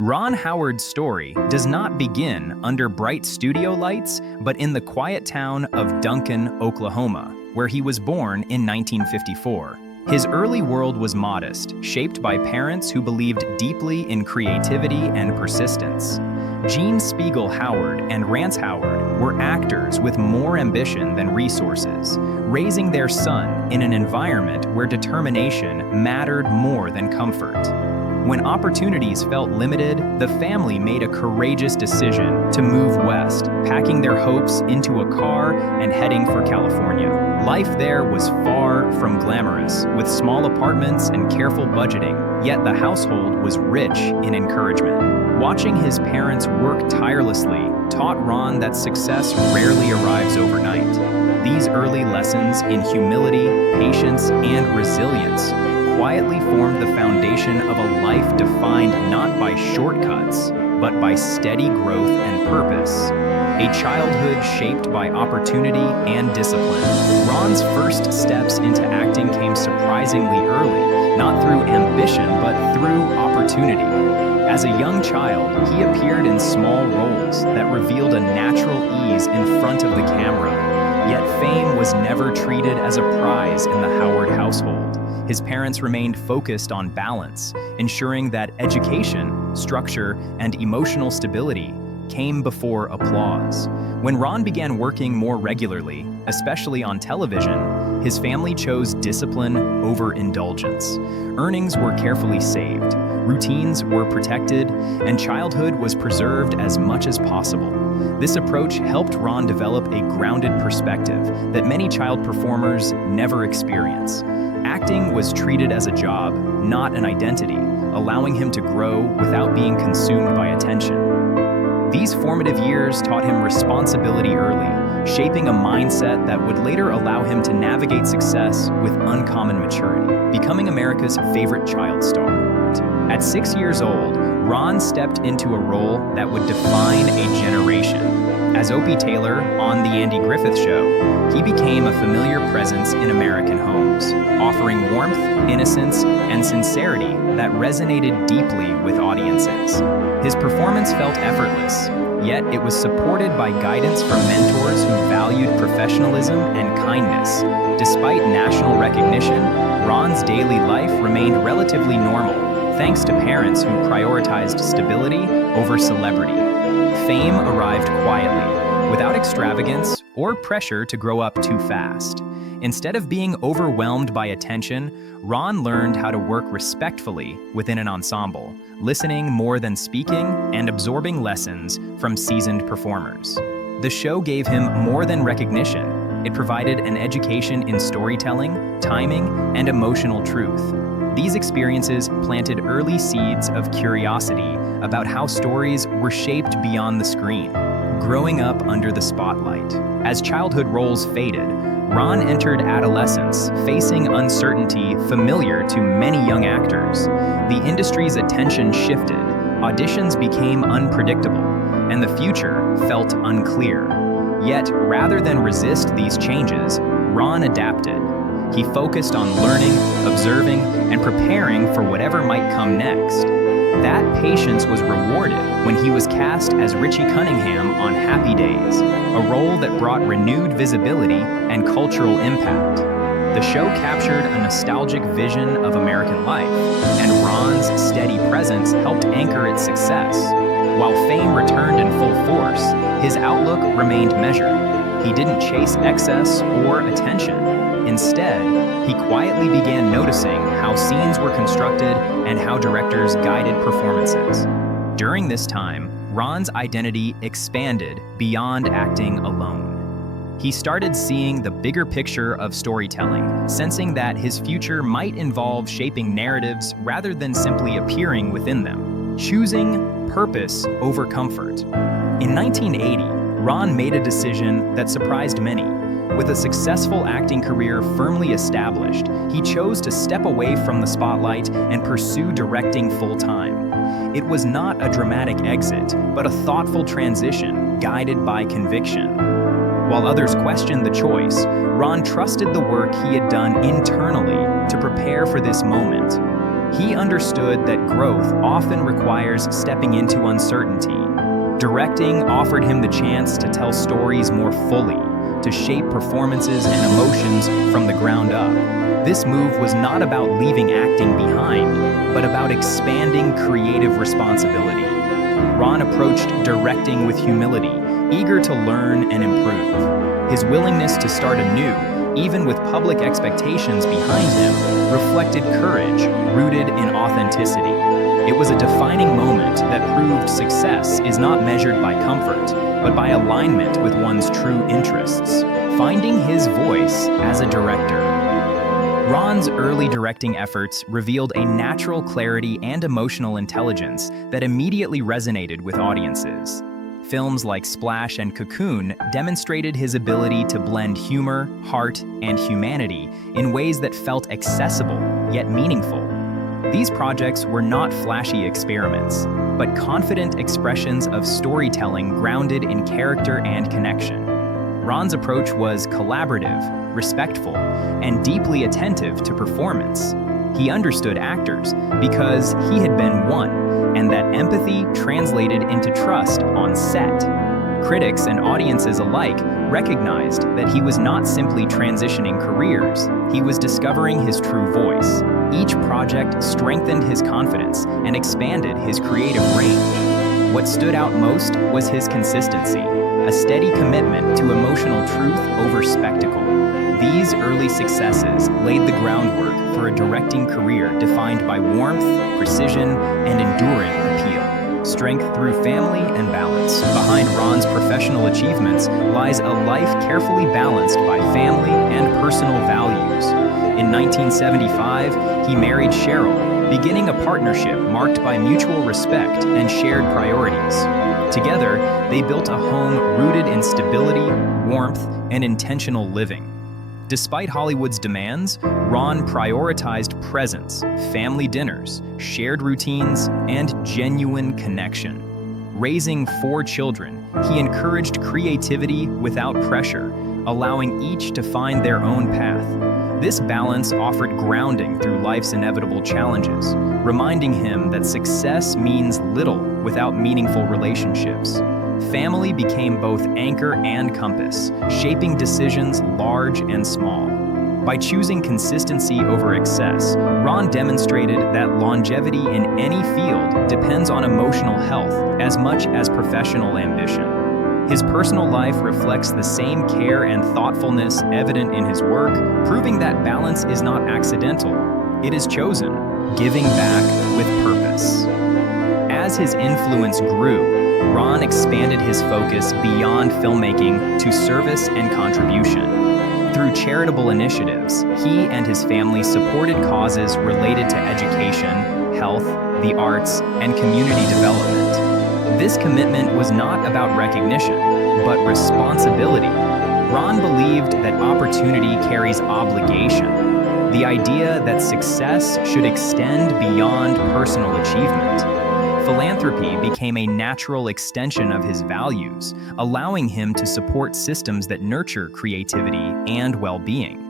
Ron Howard's story does not begin under bright studio lights, but in the quiet town of Duncan, Oklahoma, where he was born in 1954. His early world was modest, shaped by parents who believed deeply in creativity and persistence. Gene Spiegel Howard and Rance Howard were actors with more ambition than resources, raising their son in an environment where determination mattered more than comfort. When opportunities felt limited, the family made a courageous decision to move west, packing their hopes into a car and heading for California. Life there was far from glamorous, with small apartments and careful budgeting, yet the household was rich in encouragement. Watching his parents work tirelessly taught Ron that success rarely arrives overnight. These early lessons in humility, patience, and resilience quietly formed the foundation of a life defined not by shortcuts, but by steady growth and purpose. A childhood shaped by opportunity and discipline. Ron's first steps into acting came surprisingly early, not through ambition, but through opportunity. As a young child, he appeared in small roles that revealed a natural ease in front of the camera. Yet fame was never treated as a prize in the Howard household. His parents remained focused on balance, ensuring that education, structure, and emotional stability came before applause. When Ron began working more regularly, especially on television, his family chose discipline over indulgence. Earnings were carefully saved, routines were protected, and childhood was preserved as much as possible. This approach helped Ron develop a grounded perspective that many child performers never experience. Acting was treated as a job, not an identity, allowing him to grow without being consumed by attention. These formative years taught him responsibility early, shaping a mindset that would later allow him to navigate success with uncommon maturity, becoming America's favorite child star. At 6 years old, Ron stepped into a role that would define a generation. As Opie Taylor on The Andy Griffith Show, he became a familiar presence in American homes, offering warmth, innocence, and sincerity that resonated deeply with audiences. His performance felt effortless, yet it was supported by guidance from mentors who valued professionalism and kindness. Despite national recognition, Ron's daily life remained relatively normal, thanks to parents who prioritized stability over celebrity. Fame arrived quietly, without extravagance or pressure to grow up too fast. Instead of being overwhelmed by attention, Ron learned how to work respectfully within an ensemble, listening more than speaking and absorbing lessons from seasoned performers. The show gave him more than recognition. It provided an education in storytelling, timing, and emotional truth. These experiences planted early seeds of curiosity about how stories were shaped beyond the screen, growing up under the spotlight. As childhood roles faded, Ron entered adolescence, facing uncertainty familiar to many young actors. The industry's attention shifted, auditions became unpredictable, and the future felt unclear. Yet, rather than resist these changes, Ron adapted. He focused on learning, observing, and preparing for whatever might come next. That patience was rewarded when he was cast as Richie Cunningham on Happy Days, a role that brought renewed visibility and cultural impact. The show captured a nostalgic vision of American life, and Ron's steady presence helped anchor its success. While fame returned in full force, his outlook remained measured. He didn't chase excess or attention. Instead, he quietly began noticing how scenes were constructed and how directors guided performances. During this time, Ron's identity expanded beyond acting alone. He started seeing the bigger picture of storytelling, sensing that his future might involve shaping narratives rather than simply appearing within them, choosing purpose over comfort. In 1980, Ron made a decision that surprised many. With a successful acting career firmly established, he chose to step away from the spotlight and pursue directing full-time. It was not a dramatic exit, but a thoughtful transition guided by conviction. While others questioned the choice, Ron trusted the work he had done internally to prepare for this moment. He understood that growth often requires stepping into uncertainty. Directing offered him the chance to tell stories more fully, to shape performances and emotions from the ground up. This move was not about leaving acting behind, but about expanding creative responsibility. Ron approached directing with humility, eager to learn and improve. His willingness to start anew, even with public expectations behind him, reflected courage rooted in authenticity. It was a defining moment that proved success is not measured by comfort, but by alignment with one's true interests. Finding his voice as a director. Ron's early directing efforts revealed a natural clarity and emotional intelligence that immediately resonated with audiences. Films like Splash and Cocoon demonstrated his ability to blend humor, heart, and humanity in ways that felt accessible yet meaningful. These projects were not flashy experiments, but confident expressions of storytelling grounded in character and connection. Ron's approach was collaborative, respectful, and deeply attentive to performance. He understood actors because he had been one, and that empathy translated into trust on set. Critics and audiences alike recognized that he was not simply transitioning careers, he was discovering his true voice. Each project strengthened his confidence and expanded his creative range. What stood out most was his consistency, a steady commitment to emotional truth over spectacle. These early successes laid the groundwork for a directing career defined by warmth, precision, and enduring appeal. Strength through family and balance. Behind Ron's professional achievements lies a life carefully balanced by family and personal values. In 1975, he married Cheryl, beginning a partnership marked by mutual respect and shared priorities. Together, they built a home rooted in stability, warmth, and intentional living. Despite Hollywood's demands, Ron prioritized presence, family dinners, shared routines, and genuine connection. Raising 4 children, he encouraged creativity without pressure, allowing each to find their own path. This balance offered grounding through life's inevitable challenges, reminding him that success means little without meaningful relationships. Family became both anchor and compass, shaping decisions large and small. By choosing consistency over excess, Ron demonstrated that longevity in any field depends on emotional health as much as professional ambition. His personal life reflects the same care and thoughtfulness evident in his work, proving that balance is not accidental. It is chosen, giving back with purpose. As his influence grew, Ron expanded his focus beyond filmmaking to service and contribution. Through charitable initiatives, he and his family supported causes related to education, health, the arts, and community development. This commitment was not about recognition, but responsibility. Ron believed that opportunity carries obligation, the idea that success should extend beyond personal achievement. Philanthropy became a natural extension of his values, allowing him to support systems that nurture creativity and well-being.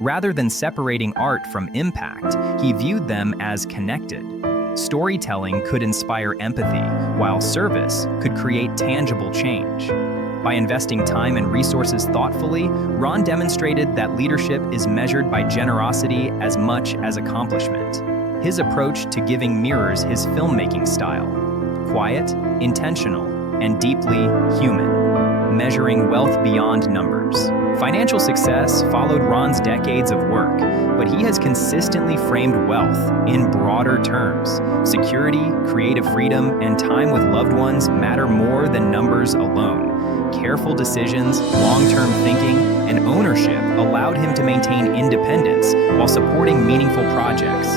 Rather than separating art from impact, he viewed them as connected. Storytelling could inspire empathy, while service could create tangible change. By investing time and resources thoughtfully, Ron demonstrated that leadership is measured by generosity as much as accomplishment. His approach to giving mirrors his filmmaking style: quiet, intentional, and deeply human, measuring wealth beyond numbers. Financial success followed Ron's decades of work, but he has consistently framed wealth in broader terms. Security, creative freedom, and time with loved ones matter more than numbers alone. Careful decisions, long-term thinking, and ownership allowed him to maintain independence while supporting meaningful projects.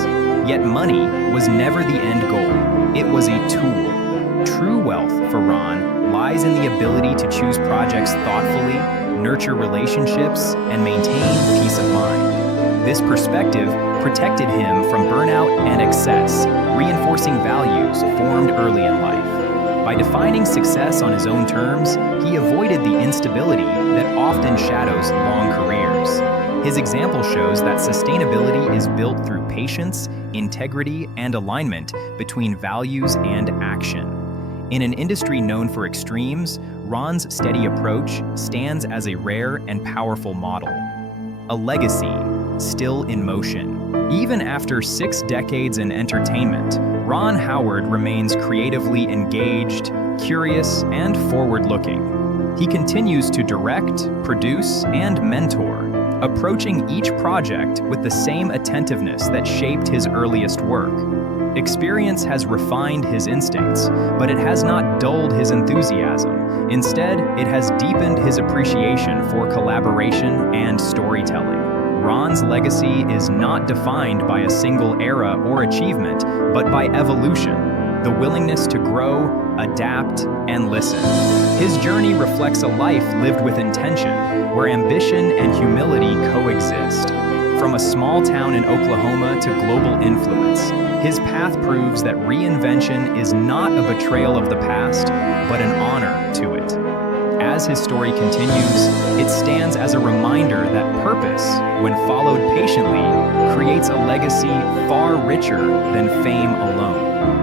Yet money was never the end goal. It was a tool. True wealth for Ron lies in the ability to choose projects thoughtfully, nurture relationships, and maintain peace of mind. This perspective protected him from burnout and excess, reinforcing values formed early in life. By defining success on his own terms, he avoided the instability that often shadows long careers. His example shows that sustainability is built through patience, integrity, and alignment between values and action. In an industry known for extremes, Ron's steady approach stands as a rare and powerful model. A legacy still in motion. Even after 6 decades in entertainment, Ron Howard remains creatively engaged, curious, and forward-looking. He continues to direct, produce, and mentor, approaching each project with the same attentiveness that shaped his earliest work. Experience has refined his instincts, but it has not dulled his enthusiasm. Instead, it has deepened his appreciation for collaboration and storytelling. Ron's legacy is not defined by a single era or achievement, but by evolution, the willingness to grow, adapt, and listen. His journey reflects a life lived with intention, where ambition and humility coexist. From a small town in Oklahoma to global influence, his path proves that reinvention is not a betrayal of the past, but an honor to it. As his story continues, it stands as a reminder that purpose, when followed patiently, creates a legacy far richer than fame alone.